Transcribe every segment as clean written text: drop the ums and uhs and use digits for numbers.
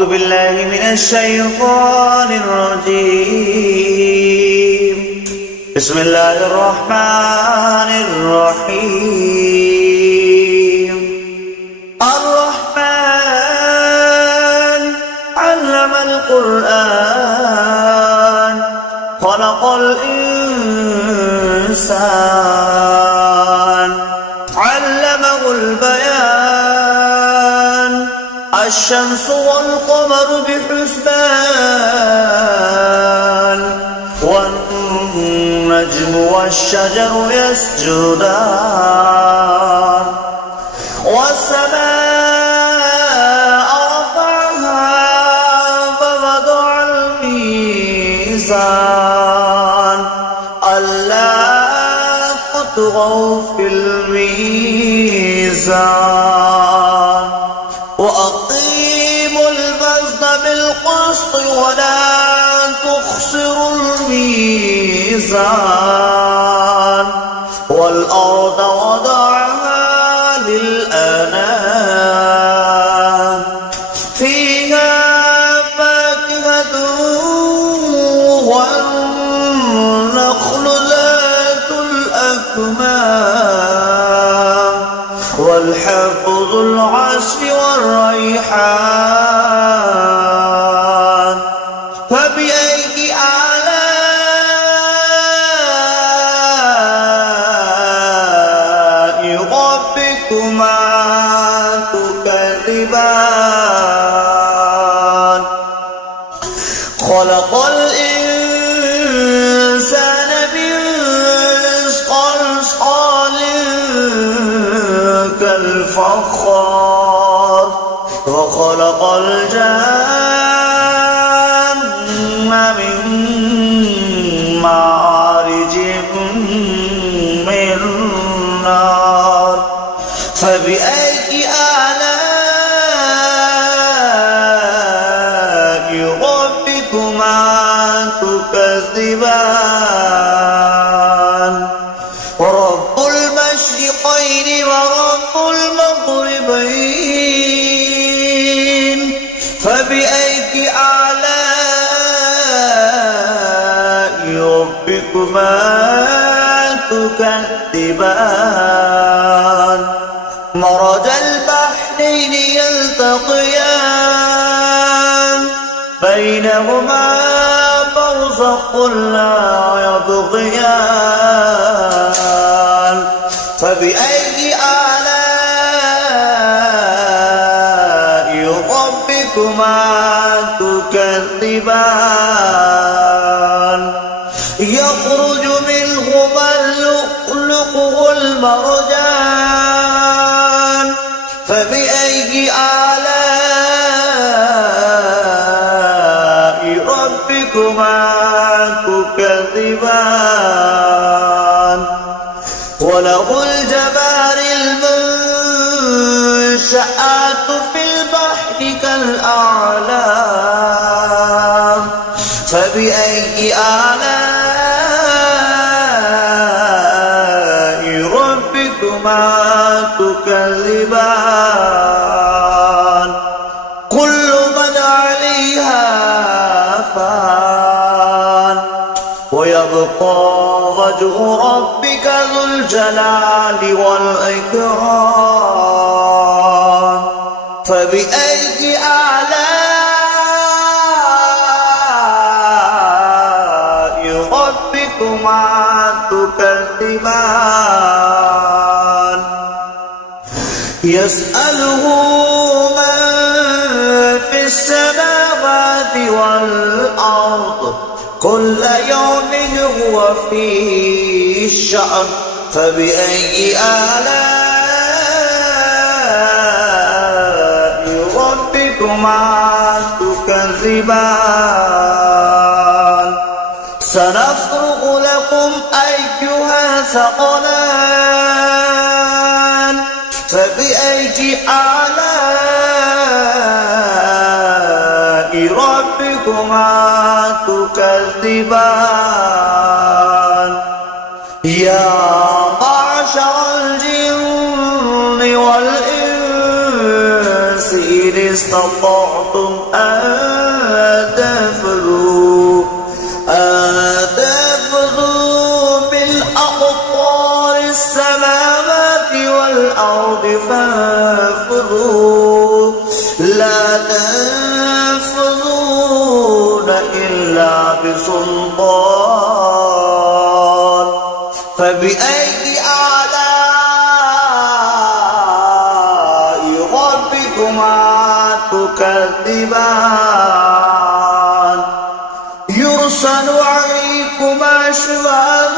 أعوذ بالله من الشيطان الرجيم. بسم الله الرحمن الرحيم. الرحمن علم القرآن خلق الإنسان علمه البيان الشمس والقمر بحسبان والنجم والشجر يسجدان والسماء رفعها ووضع الميزان ألا تطغوا في الميزان وأقيموا الوزن بالقسط ولا تخسروا الميزان والأرض وضعها للأنام فيها فاكهة والنخل ذات الأكمام والحب ذو العصف والريحان فبأي آلاء ربكما تكذبان خلق الإنسان من صلصال كالفخار وخلق الجن من مارج من نار فبأي آلاء ربكما تكذبان ورب المشرقين ورب المغربين فبأي آلاء ربكما تكذبان مرج البحرين يلتقيان بينهما برزخ لا يبغيان فبأي آلاء ربكما تكذبان يخرج منهما اللؤلؤ والمرجان فبأي آلاء ربكما تكذبان وله الجوار المنشآت في البحر كالأعلام فبأي آلاء ربكما تكذبان كل من عليها فان ويبقى وجه ربك ذو الجلال والإكرام فبأي آلاء ربكما تكذبان يسأله من في السماوات والأرض كل يوم هو في شأن فبأي آلاء ربكما تكذبان سنفرغ لكم أيها الثقلان فبأي آلاء ربكما تكذبان يا معشر الجن والإنس إن استطعتم أن تنفذوا من أقطار السماوات والأرض فانفذوا لا تنفذون إلا بسلطان فبأي آلاء ربكما تكذبان يرسل عليكما شواظ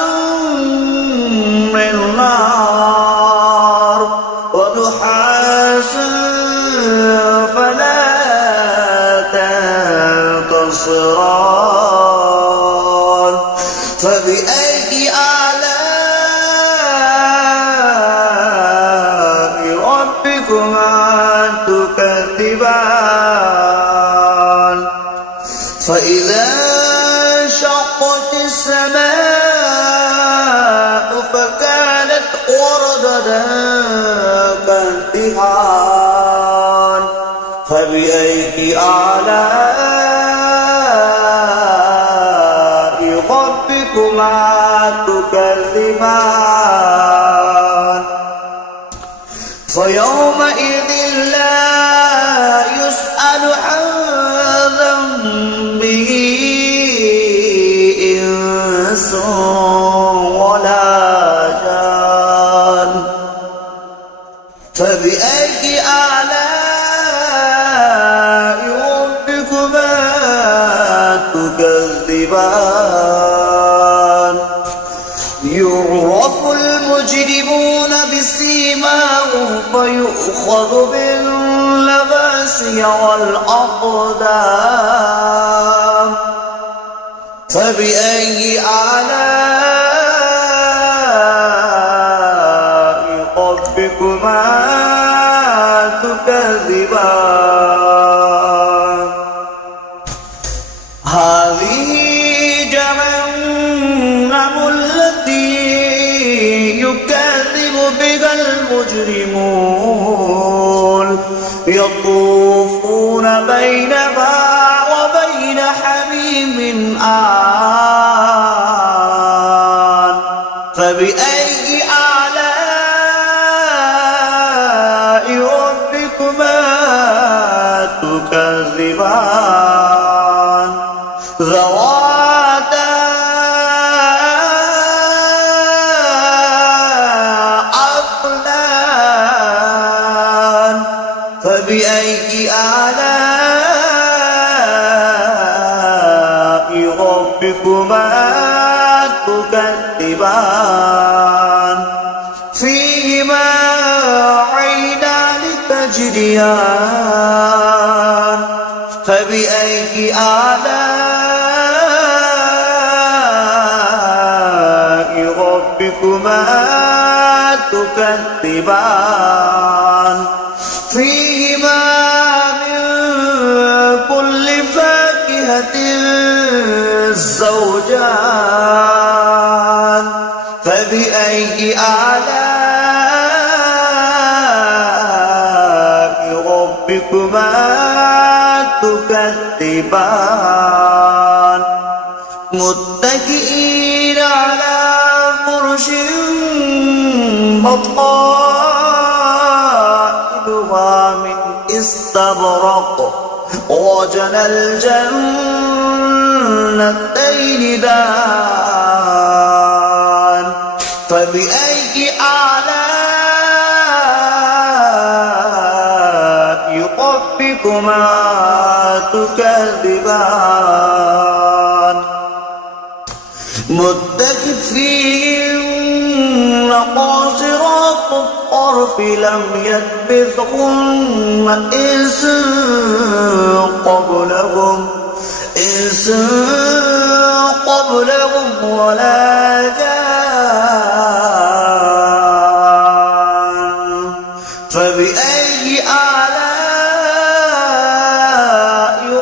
من نار ونحاس فلا تنتصران فبأي آلاء ربكما تكذبان فإذا انشقت السماء فكانت وردة كالدهان فبأي آلاء ربكما تكذبان فيومئذ لا يسأل عن ذنبه إنس ولا جان فبأي آلاء ربكما تكذبان يعرف المجرمون بسيماهم فيؤخذ بالنواصي والأقدام فبأي آلاء ربكما تكذبان هذه جهنم التي يكذب بها المجرمون يطوفون بينها وبين حميم آن فبأي آلاء ربكما تكذبان ذواتا أفنان فبأي آلاء ربكما تكذبان فيهما عينان تجريان فبأي آلاء ربكما تكذبان فيهما من كل فاكهة زوجان فبأي آلاء ربكما تكذبان متكئين على فرش بطائنها من استبرق وجنى الجنتين دان فبأي آلاء ربكما تكذبان متكئين قاصرات الطرف لم يطمثهن إنس قبلهم ولا جان فبأي آلاء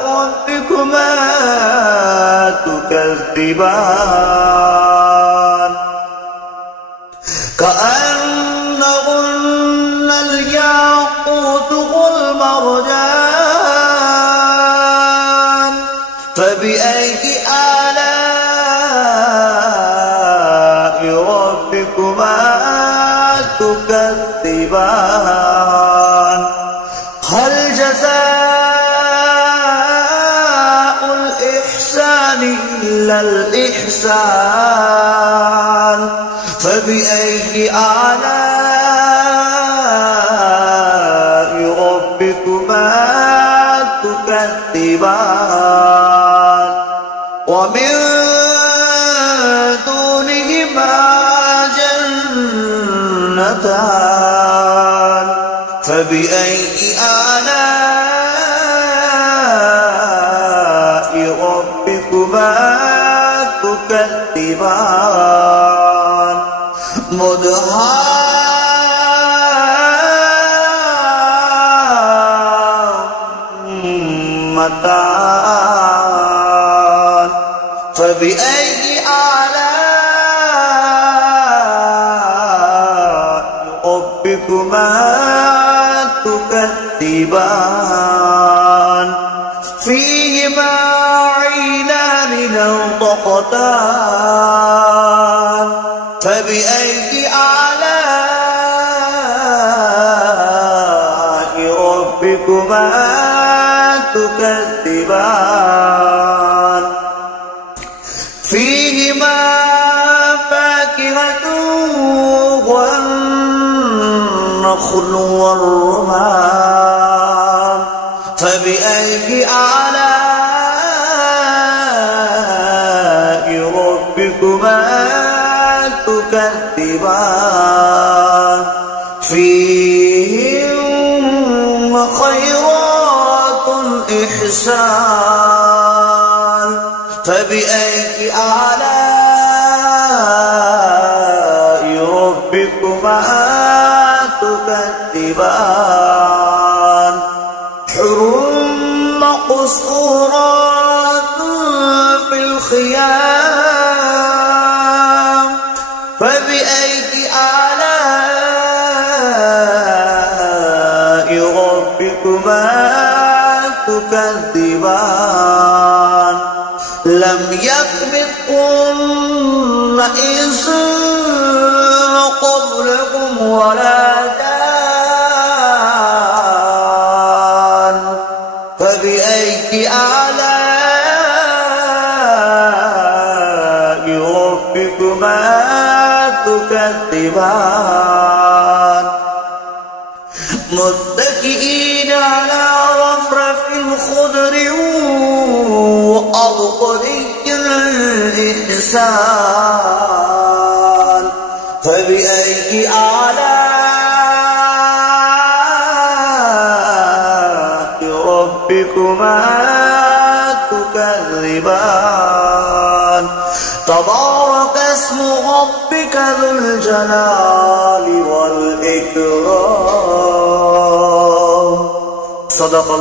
ربكما تكذبان كأنهن الياقوت والمرجان جزاء الإحسان إلا الإحسان فبأي آلاء ربكما تكذبان ومن دونهما جنتان فبأي آلاء ربكما تكذبان مدهامتان فبأي آلاء ربكما تكذبان فيهما عينان نضختان فبأي آلاء ربكما تكذبان فيهما فاكهة والنخل والرمان فبأي آلاء ربكما تكذبان فيهن خيرات إحسان فبأي آلاء ربكما تكذبان حور مقصورات في الخيام فبأي آلاء ربكما تكذبان لم يطمثهن إنس قبلكم ولا جان فبأي آلاء ربكما تكذبان متكئين على رفرف خضر وأبقري الإحسان فبأي آلاء ربكما تكذبان تبارك اسم ربك ذو الجلال والإكرام صدق